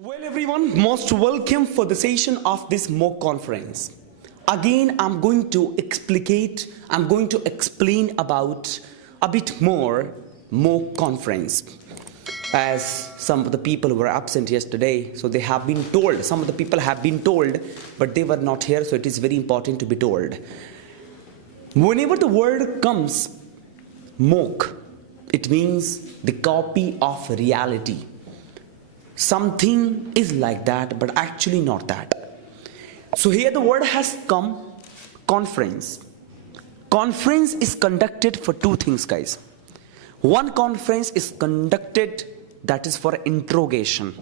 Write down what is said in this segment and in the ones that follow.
Well everyone, most welcome for the session of this mock conference. Again, I'm going to explain about a bit more mock conference. As some of the people were absent yesterday, so they have been told, some of the people have been told, but they were not here, so it is very important to be told. Whenever the word comes mock, it means the copy of reality. Something is like that, but actually not that. So here the word has come, conference. Conference is conducted for two things, guys. One conference is conducted that is for interrogation.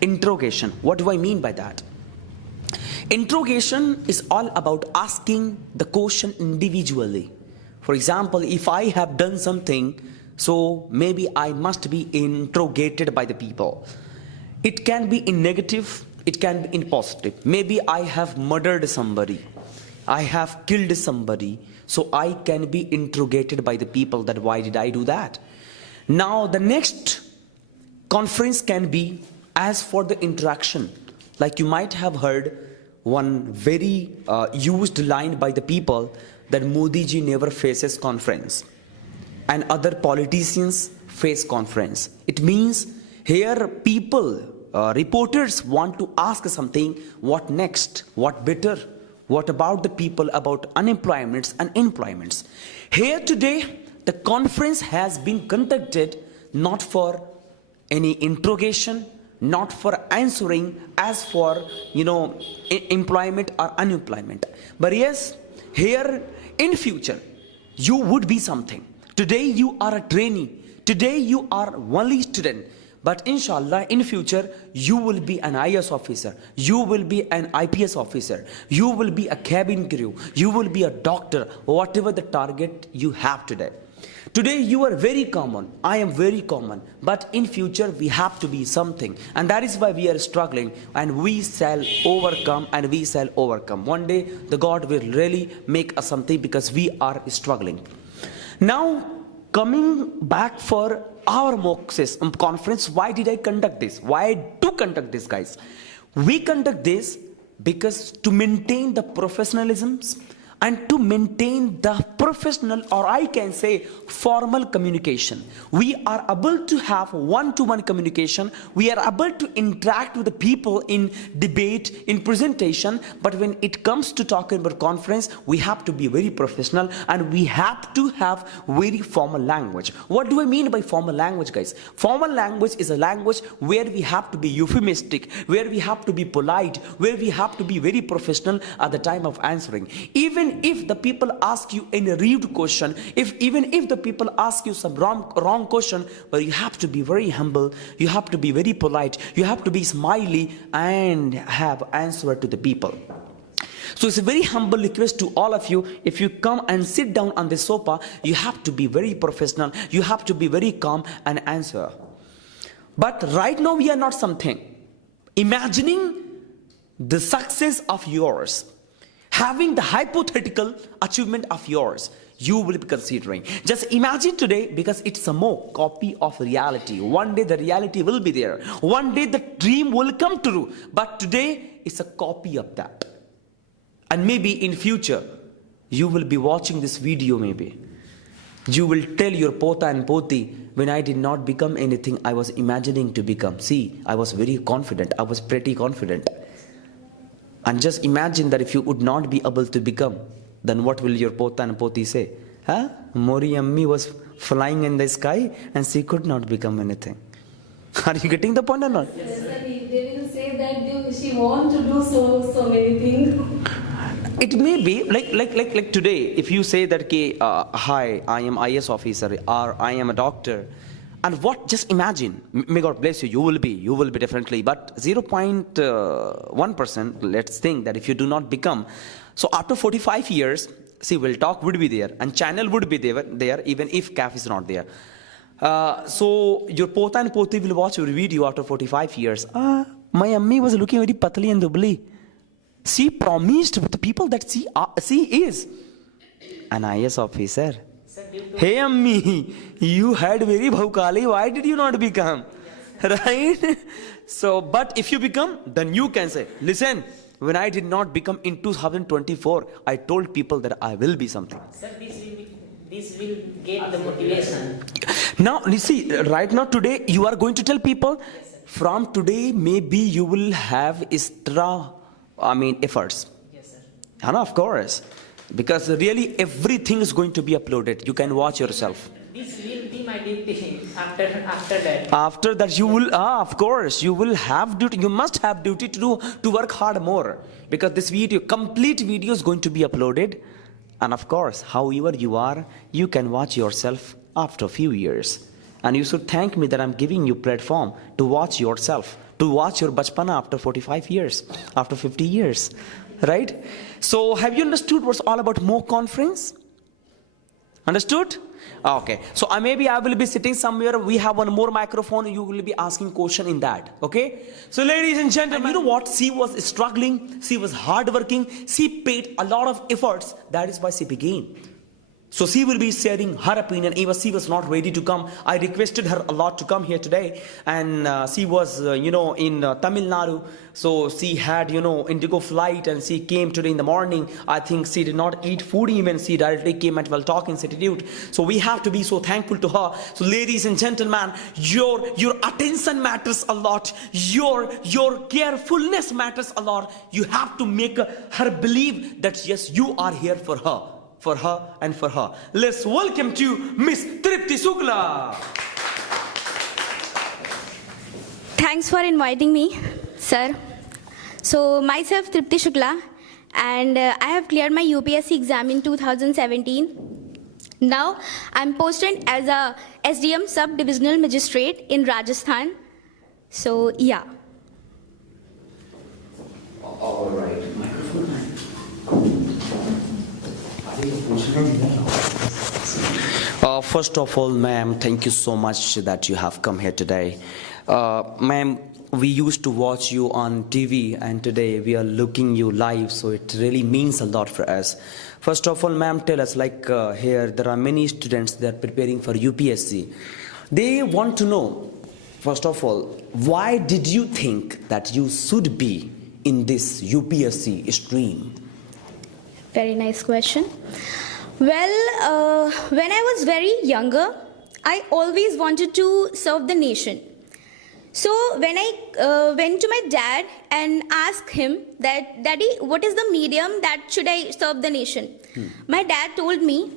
Interrogation. What do I mean by that? Interrogation is all about asking the question individually. For example, if I have done something, so maybe I must be interrogated by the people. It can be in negative, it can be in positive. Maybe I have murdered somebody, I have killed somebody, so I can be interrogated by the people that why did I do that. Now the next conference can be as for the interaction. Like you might have heard one very used line by the people that Modi ji never faces conference and other politicians face conference. It means here people, reporters want to ask something, what next, what better, what about the people, about unemployments and employments. Here today the conference has been conducted not for any interrogation, not for answering as for employment or unemployment, but yes, here in future you would be something. Today you are a trainee, today you are only student, but inshallah in future you will be an IAS officer, you will be an IPS officer, you will be a cabin crew, you will be a doctor, whatever the target you have today. Today you are very common, I am very common, but in future we have to be something, and that is why we are struggling, and we shall overcome, and we shall overcome. One day the God will really make us something because we are struggling. Now coming back for our mock conference, why did I conduct this? Why do conduct this, guys? We conduct this because to maintain the professionalism and to maintain the professional, or I can say formal communication. We are able to have one-to-one communication, we are able to interact with the people in debate, in presentation, but when it comes to talking about conference, we have to be very professional and we have to have very formal language. What do I mean by formal language, guys? Formal language is a language where we have to be euphemistic, where we have to be polite, where we have to be very professional at the time of answering. Even if the people ask you a rude question, even if the people ask you some wrong question, but you have to be very humble, you have to be very polite, you have to be smiley and have answer to the people. So it's a very humble request to all of you, if you come and sit down on the sofa, you have to be very professional, you have to be very calm and answer. But right now we are not something. Imagining the success of yours, having the hypothetical achievement of yours, you will be considering. Just imagine today, because it's a mock copy of reality. One day the reality will be there. One day the dream will come true. But today it's a copy of that. And maybe in future, you will be watching this video maybe. You will tell your pota and poti, when I did not become anything, I was imagining to become. See, I was very confident. I was pretty confident. And just imagine that if you would not be able to become, then what will your pota and poti say? Huh? Mori Ammi was flying in the sky and she could not become anything. Are you getting the point or not? Yes, they will say that she wants to do so many things. It may be like today, if you say that hi, I am IS officer or I am a doctor, and what, just imagine, may God bless you, you will be definitely, but 0.1%, let's think that if you do not become, so after 45 years, see, WellTalk would be there and channel would be there even if CAF is not there. So your pota and poti will watch your video after 45 years. My ammi was looking very patli and dubli. She promised with the people that she is an IS officer. Hey Ammi, you had very bhaukali, why did you not become? Right? So, but if you become, then you can say, listen, when I did not become in 2024, I told people that I will be something. Sir, this will get the motivation. Now, you see, right now, today, you are going to tell people, from today, maybe you will have extra, efforts. Yes, sir. And of course, because really everything is going to be uploaded. You can watch yourself. This will be my duty after that. After that, you will, of course, you will have duty. You must have duty to work hard more, because this video, complete video is going to be uploaded. And of course, however you are, you can watch yourself after a few years. And you should thank me that I'm giving you platform to watch yourself, to watch your bachpana after 45 years, after 50 years, right? So have you understood what's all about MOOC conference? Understood? Okay, so maybe I will be sitting somewhere, we have one more microphone, you will be asking question in that, okay? So ladies and gentlemen, you know what? She was struggling, she was hardworking, she paid a lot of efforts, that is why she began. So she will be sharing her opinion. Even she was not ready to come. I requested her a lot to come here today, and she was, in Tamil Nadu. So she had, Indigo flight, and she came today in the morning. I think she did not eat food even. She directly came at WellTalk Institute. So we have to be so thankful to her. So ladies and gentlemen, your attention matters a lot. Your carefulness matters a lot. You have to make her believe that yes, you are here for her. For her and for her. Let's welcome to Miss Tripti Shukla. Thanks for inviting me, sir. So myself Tripti Shukla, and I have cleared my UPSC exam in 2017. Now I'm posted as a SDM sub-divisional magistrate in Rajasthan. So yeah. All right. First of all, ma'am, thank you so much that you have come here today. Ma'am, we used to watch you on TV, and today we are looking you live, so it really means a lot for us. First of all, ma'am, tell us, here there are many students that are preparing for UPSC. They want to know, first of all, why did you think that you should be in this UPSC stream? Very nice question. Well, when I was very younger, I always wanted to serve the nation. So when I went to my dad and asked him that, Daddy, what is the medium that should I serve the nation? My dad told me,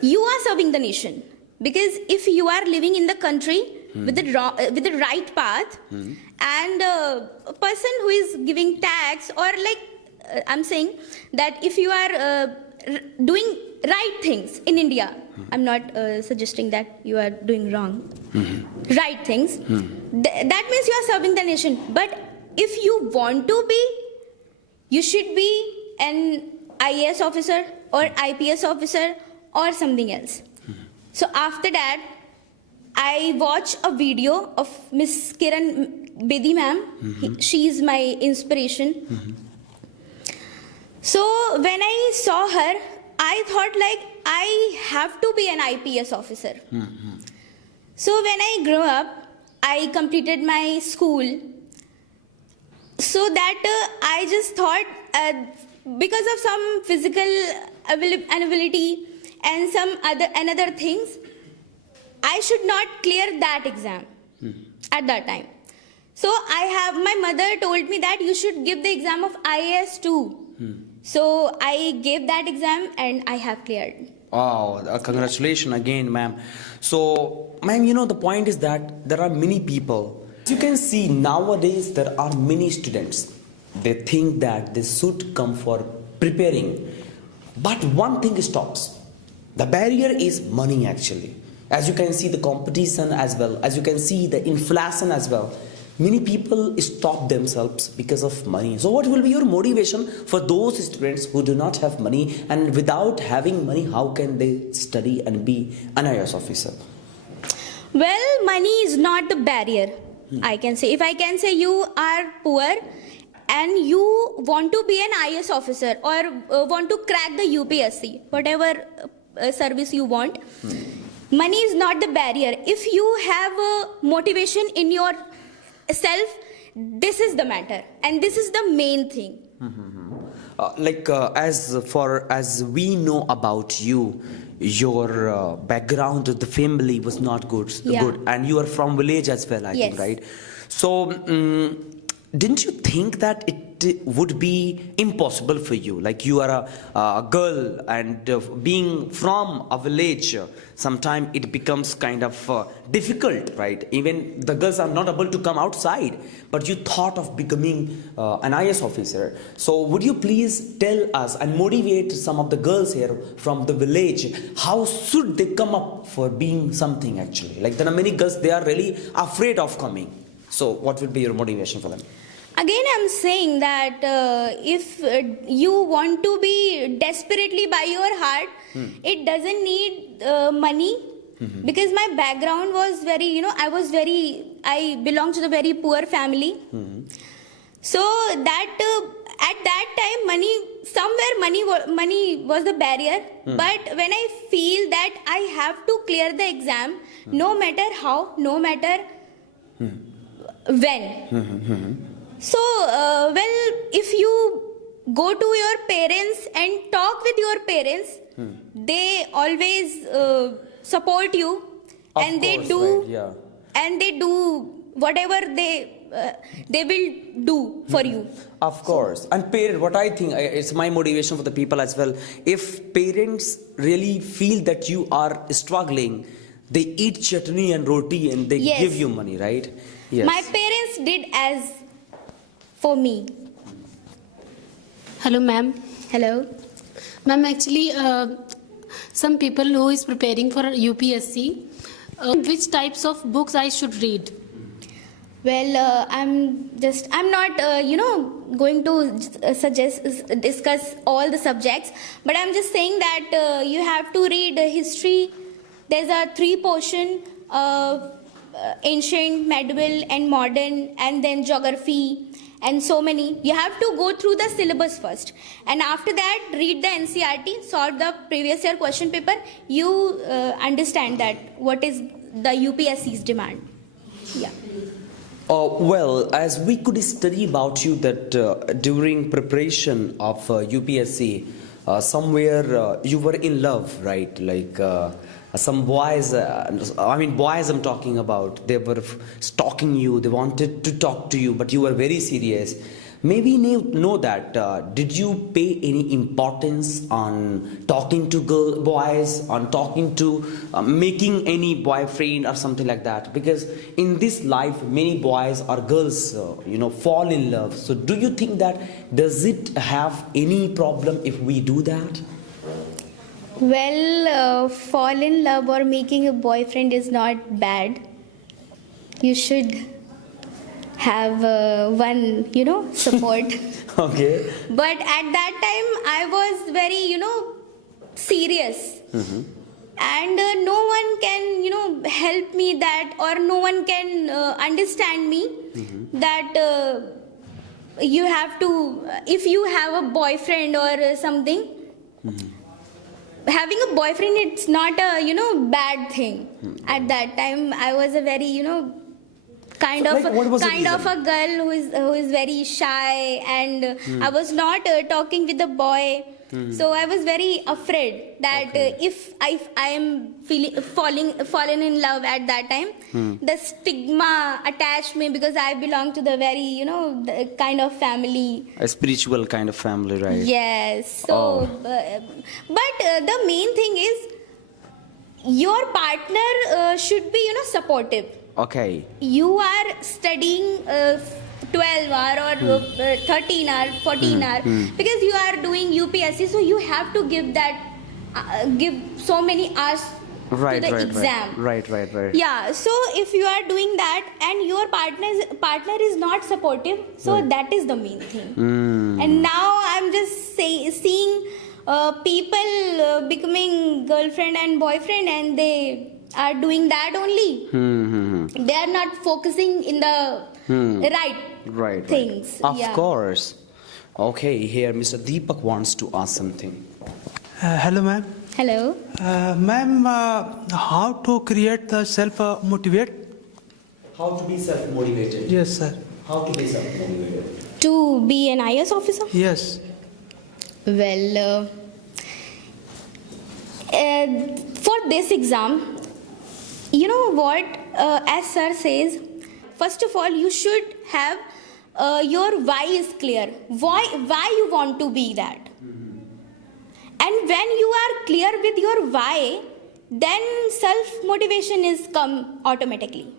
you are serving the nation. Because if you are living in the country with the right path, and a person who is giving tax, or I'm saying that if you are doing right things in India, I'm not suggesting that you are doing wrong, right things, that means you are serving the nation. But if you want to be, you should be an IAS officer or IPS officer or something else. So after that, I watched a video of Miss Kiran Bedi ma'am. She is my inspiration. So when I saw her, I thought I have to be an IPS officer. So when I grew up, I completed my school. So that I just thought, because of some physical inability and some another things, I should not clear that exam at that time. So my mother told me that you should give the exam of IAS too. So I gave that exam and I have cleared. Wow, congratulations again, ma'am. So, ma'am, the point is that there are many people. As you can see, nowadays there are many students. They think that they should come for preparing. But one thing stops. The barrier is money actually. As you can see the competition as well, as you can see the inflation as well. Many people stop themselves because of money. So what will be your motivation for those students who do not have money, and without having money, how can they study and be an IAS officer? Well, money is not the barrier, I can say. If I can say you are poor and you want to be an IAS officer or want to crack the UPSC, whatever service you want, money is not the barrier. If you have a motivation in yourself, this is the matter, and this is the main thing. As we know about you, your background of the family was not good, Yeah. good, and you are from village as well, I think, Yes. right? So, didn't you think that it would be impossible for you? Like you are a girl, and being from a village, sometimes it becomes kind of difficult, right? Even the girls are not able to come outside, but you thought of becoming an IS officer. So would you please tell us and motivate some of the girls here from the village, how should they come up for being something actually? Like there are many girls, they are really afraid of coming. So what would be your motivation for them? Again, I'm saying that if you want to be desperately by your heart, it doesn't need money. Because my background was very, I belong to the very poor family. So that at that time, money was the barrier. But when I feel that I have to clear the exam, no matter how, no matter when. So, if you go to your parents and talk with your parents, they always support you, Of and they course, do, right, yeah. and they do whatever they will do for you. Of course. And parent, what I think, it's my motivation for the people as well. If parents really feel that you are struggling, they eat chutney and roti and they Yes. give you money, right? Yes. My parents did as for me. Hello, ma'am. Hello. Ma'am, actually, some people who is preparing for UPSC, which types of books I should read? Well, I'm not, going to discuss all the subjects, but I'm just saying that you have to read history. There's a 3 portion, ancient, medieval, and modern, and then geography, and so many. You have to go through the syllabus first, and after that, read the NCERT, solve the previous year question paper. You understand that what is the UPSC's demand. Yeah. Well, as we could study about you that during preparation of UPSC, somewhere you were in love, right? Like some boys, boys I'm talking about, they were stalking you, they wanted to talk to you, but you were very serious. Maybe you know that, did you pay any importance on talking to boys, on talking to making any boyfriend or something like that? Because in this life, many boys or girls, fall in love. So do you think that, does it have any problem if we do that? Well, fall in love or making a boyfriend is not bad. You should have one, support. Okay. But at that time, I was very, serious. And no one can, help me that, or no one can understand me that you have to, if you have a boyfriend or something, having a boyfriend, it's not a, bad thing. At that time, I was a very, kind So, of like, what was the a girl who is very shy, and I was not talking with the boy. So I was very afraid that if I am fallen in love at that time, the stigma attached me, because I belong to the very the kind of family. A spiritual kind of family, right? Yes. So, but the main thing is your partner should be supportive. Okay. You are studying 12 hour or 13 hour, 14 hour, because you are doing UPSC, so you have to give that, give so many hours to the exam. Right. Yeah, so if you are doing that and your partner is not supportive, so that is the main thing. And now I'm just seeing people becoming girlfriend and boyfriend, and they are doing that only. They are not focusing in the right things. Of course. Okay, here Mr. Deepak wants to ask something. Hello, ma'am. Hello. Ma'am, how to create the self-motivate? How to be self-motivated? Yes, sir. How to be self-motivated? To be an IS officer? Yes. Well, for this exam, you know what, as sir says, first of all, you should have your why is clear. Why you want to be that. And when you are clear with your why, then self-motivation is come automatically.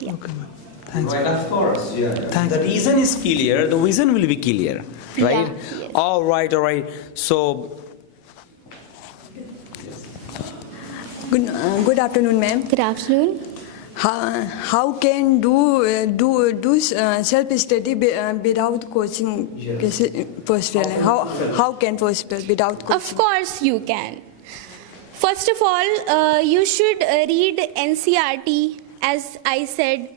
Yeah. Okay, ma'am. Thanks. Right, of course. Yeah. Thank The you. reason is clear, the vision will be clear. Right? Yeah, yes. All right. So, Good afternoon, ma'am. Good afternoon. How can do self study without coaching? First, how can first without coaching? Of course you can. First of all, you should read NCRT, as I said,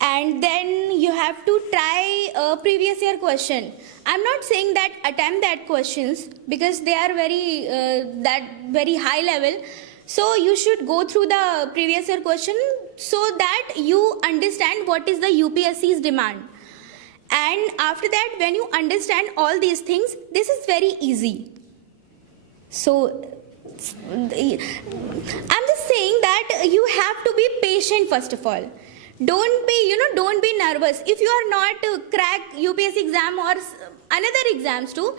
and then you have to try a previous year question. I'm not saying that attempt that questions because they are very high level. So you should go through the previous year question so that you understand what is the UPSC's demand. And after that, when you understand all these things, this is very easy. So I'm just saying that you have to be patient first of all. Don't be nervous. If you are not to crack UPSC exam or another exams too,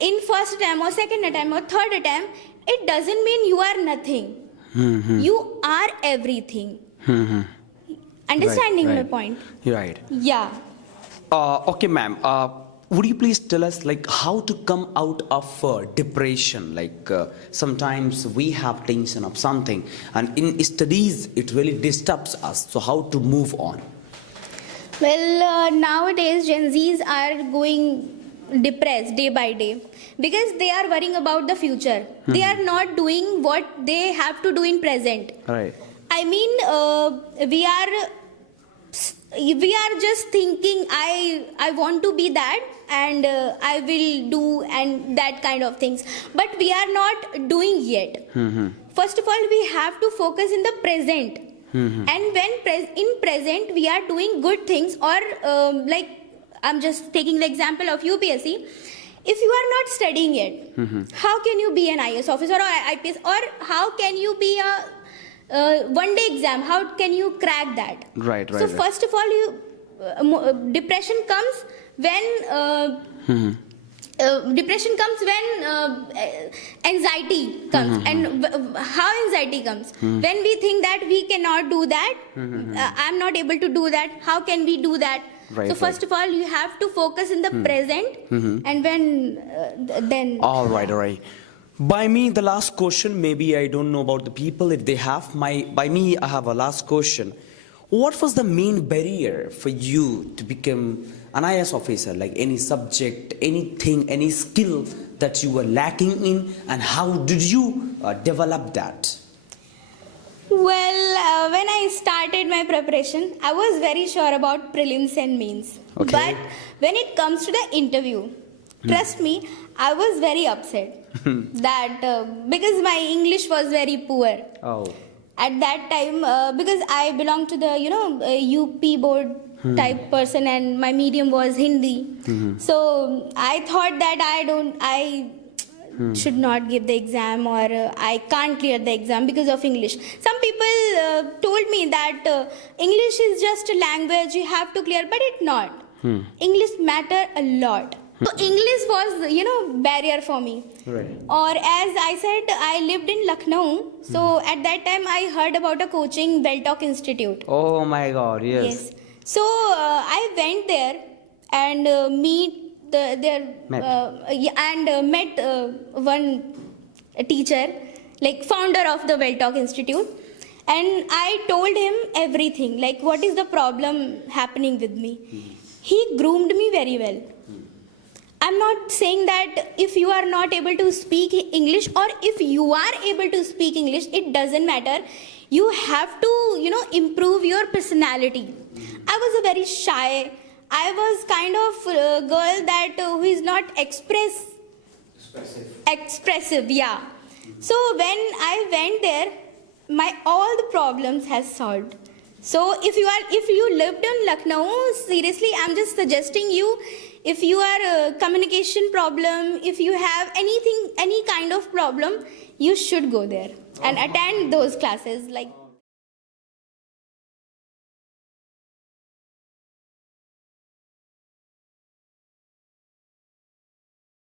in first attempt or second attempt or third attempt, it doesn't mean you are nothing. You are everything. Understanding my point? right. Yeah. Okay, ma'am. Would you please tell us how to come out of depression? Sometimes we have tension of something, and in studies it really disturbs us. So how to move on? Well, nowadays Gen Zs are going depressed day by day because they are worrying about the future. They are not doing what they have to do in present. Right. I mean, we are just thinking I want to be that and I will do and that kind of things, but we are not doing yet. First of all, we have to focus in the present. And when in present we are doing good things, or I'm just taking the example of UPSC. If you are not studying yet, how can you be an IS officer or IPS, or how can you be a one-day exam? How can you crack that? Right. So first of all, depression comes when anxiety comes. And how anxiety comes? When we think that we cannot do that, I'm not able to do that, how can we do that? So first of all, you have to focus in the present, and then... All right. By me, the last question, maybe I don't know about the people, if they have. By me, I have a last question. What was the main barrier for you to become an IS officer? Like any subject, anything, any skill that you were lacking in, and how did you develop that? Well, when I started my preparation, I was very sure about prelims and mains. Okay. But when it comes to the interview, trust me, I was very upset that because my English was very poor. Oh. At that time, because I belong to the UP board type person, and my medium was Hindi. So I thought that I should not give the exam, or I can't clear the exam because of English. Some people told me that English is just a language you have to clear, but it's not. English matter a lot. So English was, barrier for me. Right. Or as I said, I lived in Lucknow. So at that time, I heard about a coaching WellTalk Institute. Oh my God, yes. So I went there and met one teacher, like founder of the WellTalk Institute. And I told him everything, like what is the problem happening with me. He groomed me very well. I'm not saying that if you are not able to speak English, or if you are able to speak English, it doesn't matter. You have to, improve your personality. I was a very shy. I was kind of a girl that who is not expressive. Yeah. So when I went there, my all the problems has solved. So if you lived in Lucknow, seriously, I'm just suggesting you, if you are a communication problem, if you have anything, any kind of problem, you should go there and attend those classes like.